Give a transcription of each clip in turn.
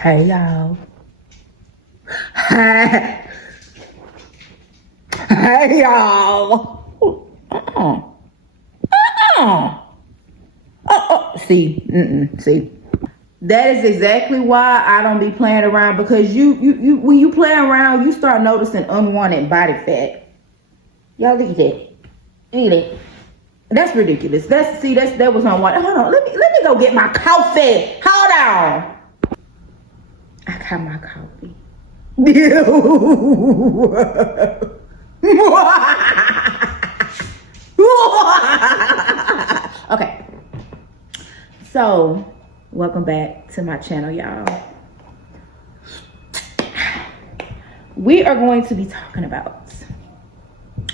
Hey y'all. Hey. Hey y'all. See. That is exactly why I don't be playing around, because you when you play around, you start noticing unwanted body fat. Y'all look at that. Look at that. That's ridiculous. That was unwanted. Hold on. Let me go get my coffee. Hold on. I got my coffee. Okay. So, welcome back to my channel, y'all. We are going to be talking about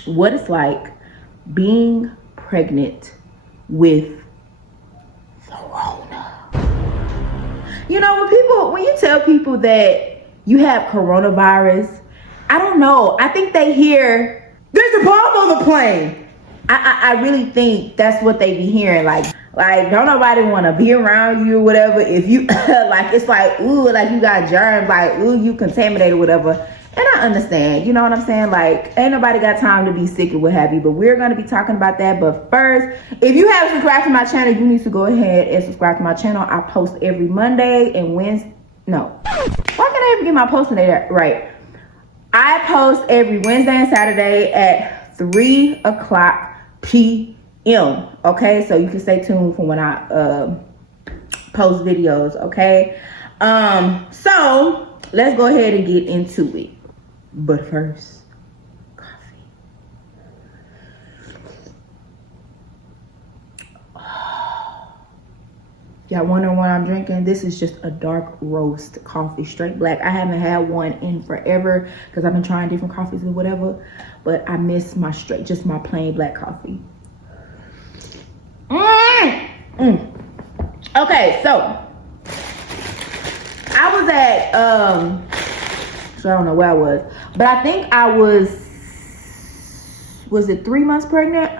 what it's like being pregnant with the Rona. You know, when you tell people that you have coronavirus, I don't know. I think they hear there's a bomb on the plane. I really think that's what they be hearing. Like don't nobody want to be around you or whatever. If you like, it's like, ooh, like you got germs, like, ooh, you contaminated or whatever. And I understand, you know what I'm saying? Like, ain't nobody got time to be sick or what have you, but we're going to be talking about that. But first, if you haven't subscribed to my channel, you need to go ahead and subscribe to my channel. I post every Monday and Wednesday. No, why can't I ever get my posting day right? I post every Wednesday and Saturday at 3 o'clock p.m. Okay, so you can stay tuned for when I post videos. Okay, so let's go ahead and get into it. But first, coffee. Y'all wondering what I'm drinking? This is just a dark roast coffee, straight black. I haven't had one in forever because I've been trying different coffees and whatever, but I miss my just my plain black coffee. Okay, so I was at so I don't know where I was, but I think I was it 3 months pregnant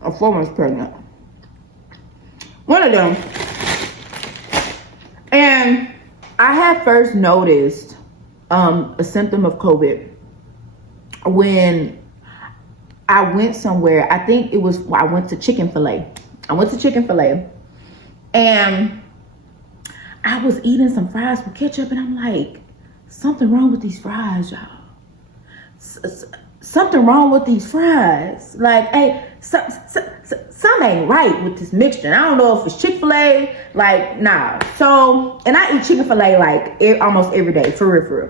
or 4 months pregnant? One of them. And I had first noticed a symptom of COVID when I went somewhere. I think it was, I went to Chick-fil-A. And I was eating some fries with ketchup, and I'm like, something wrong with these fries, y'all. Something wrong with these fries. Like, hey, something ain't right with this mixture. I don't know if it's Chick-fil-A, like, nah. So, and I eat Chick-fil-A like almost every day, for real.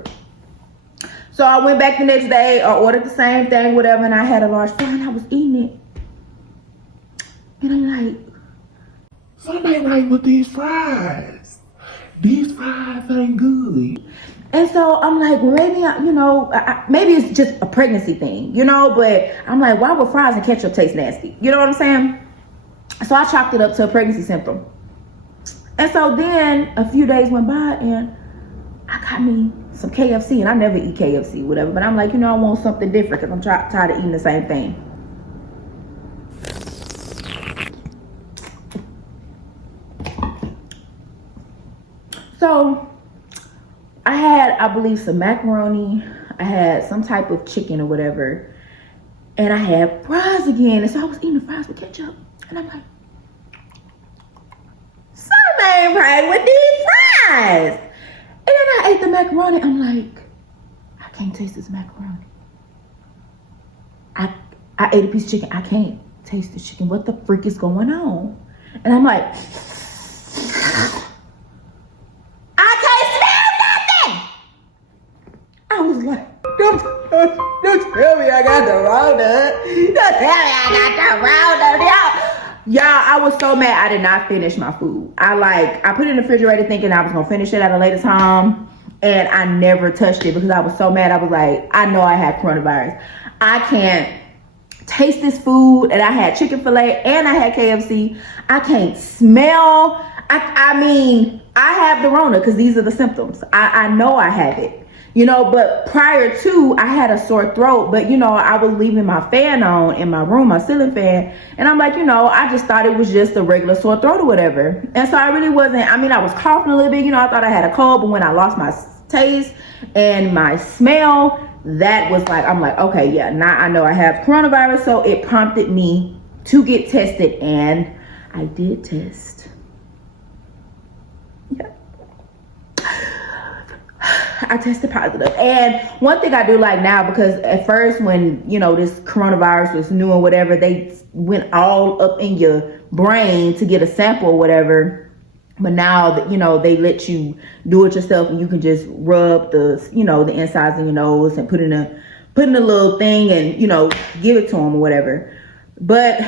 So I went back the next day, I ordered the same thing, whatever, and I had a large fry, and I was eating it. And I'm like, something ain't right with these fries. These fries ain't good. And so I'm like, well, maybe, maybe it's just a pregnancy thing, but I'm like, why would fries and ketchup taste nasty? You know what I'm saying? So I chalked it up to a pregnancy symptom. And so then a few days went by and I got me some KFC, and I never eat KFC, whatever. But I'm like, I want something different because I'm tired of eating the same thing. So I had, I believe, some macaroni. I had some type of chicken or whatever. And I had fries again. And so I was eating the fries with ketchup. And I'm like, something ain't right with these fries. And then I ate the macaroni. I'm like, I can't taste this macaroni. I ate a piece of chicken. I can't taste the chicken. What the freak is going on? And I'm like, I was like, don't tell me I got the Rona. Don't tell me I got the Rona. Y'all, I was so mad I did not finish my food. I put it in the refrigerator thinking I was going to finish it at a later time. And I never touched it because I was so mad. I was like, I know I have coronavirus. I can't taste this food. And I had Chick-fil-A and I had KFC. I can't smell. I mean, I have the Rona because these are the symptoms. I know I have it. you know. But prior to, I had a sore throat, but you know, I was leaving my fan on in my room, my ceiling fan, and I'm like, you know, I just thought it was just a regular sore throat or whatever. And so I really wasn't, I mean, I was coughing a little bit, you know, I thought I had a cold, but when I lost my taste and my smell, that was like, I'm like, okay, yeah, now I know I have coronavirus. So it prompted me to get tested, and I did test. Yeah, I tested positive. And one thing I do like now, because at first when, you know, this coronavirus was new or whatever, they went all up in your brain to get a sample or whatever. But now that, you know, they let you do it yourself, and you can just rub the, you know, the insides of your nose and put in a little thing and, you know, give it to them or whatever. But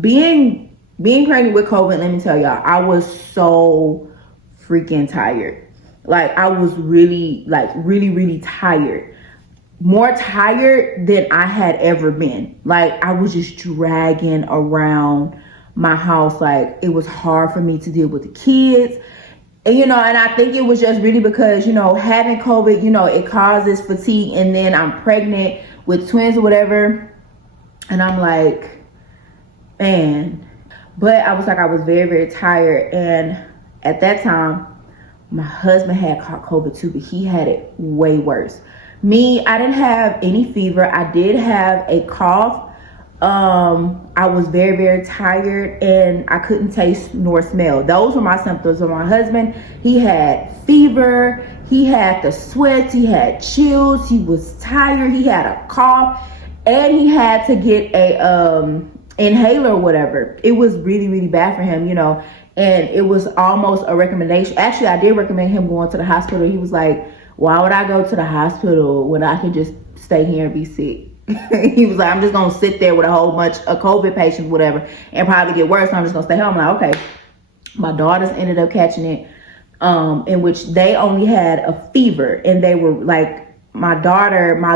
being pregnant with COVID, let me tell y'all, I was so freaking tired. Like, I was really tired. More tired than I had ever been. Like, I was just dragging around my house. Like, it was hard for me to deal with the kids. And, you know, and I think it was just really because, you know, having COVID, you know, it causes fatigue. And then I'm pregnant with twins or whatever. And I'm like, man. But I was very, very tired. And at that time, my husband had caught COVID too, but he had it way worse. Me, I didn't have any fever. I did have a cough. I was very, very tired, and I couldn't taste nor smell. Those were my symptoms. Of my husband, he had fever, he had the sweats, he had chills, he was tired, he had a cough, and he had to get a inhaler or whatever. It was really, really bad for him, you know, and it was almost a recommendation. Actually, I did recommend him going to the hospital. He was like, why would I go to the hospital when I can just stay here and be sick? He was like, I'm just gonna sit there with a whole bunch of COVID patients, whatever, and probably get worse. So I'm just gonna stay home. I'm like, okay. My daughters ended up catching it, in which they only had a fever, and they were like, my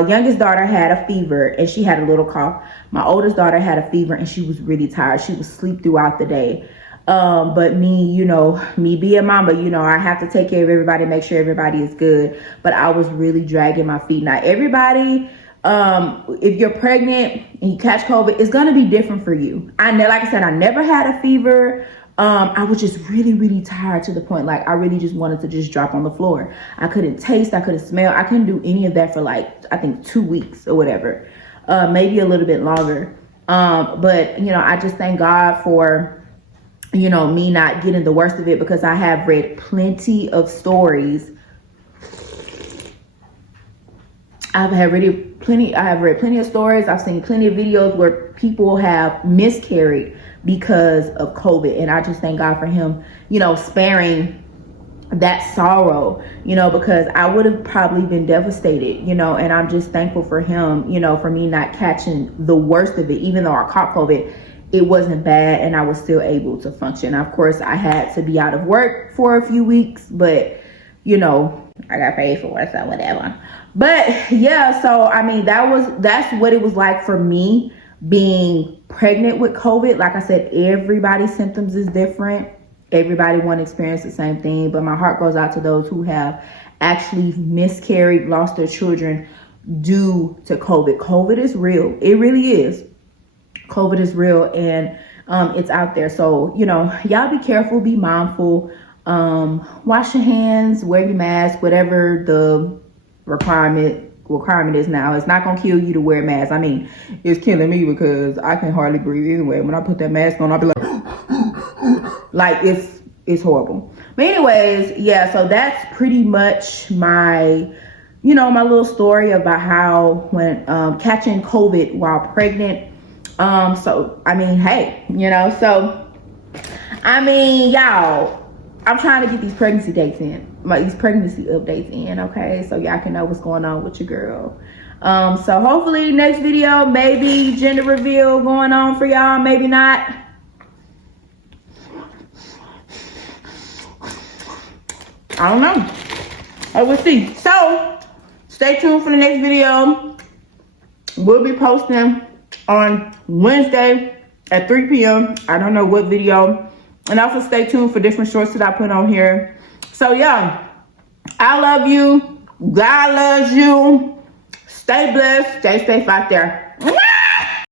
youngest daughter had a fever and she had a little cough. My oldest daughter had a fever and she was really tired. She would sleep throughout the day. But me, you know, me being mama, you know, I have to take care of everybody, make sure everybody is good. But I was really dragging my feet. Now, everybody, if you're pregnant and you catch COVID, it's going to be different for you. Like I said, I never had a fever. I was just really, really tired to the point, like, I really just wanted to just drop on the floor. I couldn't taste, I couldn't smell. I couldn't do any of that for like, I think 2 weeks or whatever, maybe a little bit longer. But, you know, I just thank God for, you know, me not getting the worst of it, because I have read plenty of stories. I have read plenty of stories. I've seen plenty of videos where people have miscarried because of COVID. And I just thank God for him, you know, sparing that sorrow, you know, because I would have probably been devastated, you know, and I'm just thankful for him, you know, for me not catching the worst of it. Even though I caught COVID, it wasn't bad and I was still able to function. Of course, I had to be out of work for a few weeks, but, you know, I got paid for it, so whatever. But yeah, so I mean, that's what it was like for me being pregnant with COVID. Like I said, everybody's symptoms is different. Everybody won't experience the same thing, but my heart goes out to those who have actually miscarried, lost their children due to COVID. COVID is real. It really is. COVID is real, and it's out there. So, you know, y'all be careful, be mindful, wash your hands, wear your mask, whatever the requirement is now. It's not gonna kill you to wear a mask. I mean, it's killing me because I can hardly breathe anyway. When I put that mask on, I'll be like it's horrible. But anyways, yeah, so that's pretty much my, you know, my little story about how when catching COVID while pregnant. So I mean, hey, you know, so I mean, y'all, I'm trying to get these pregnancy dates in, these pregnancy updates in, okay? So y'all can know what's going on with your girl. So hopefully next video, maybe gender reveal going on for y'all, maybe not. I don't know. I will see. So stay tuned for the next video. We'll be posting on Wednesday at 3 p.m. I don't know what video. And also stay tuned for different shorts that I put on here. So yeah, I love you. God loves you. Stay blessed. Stay safe out there.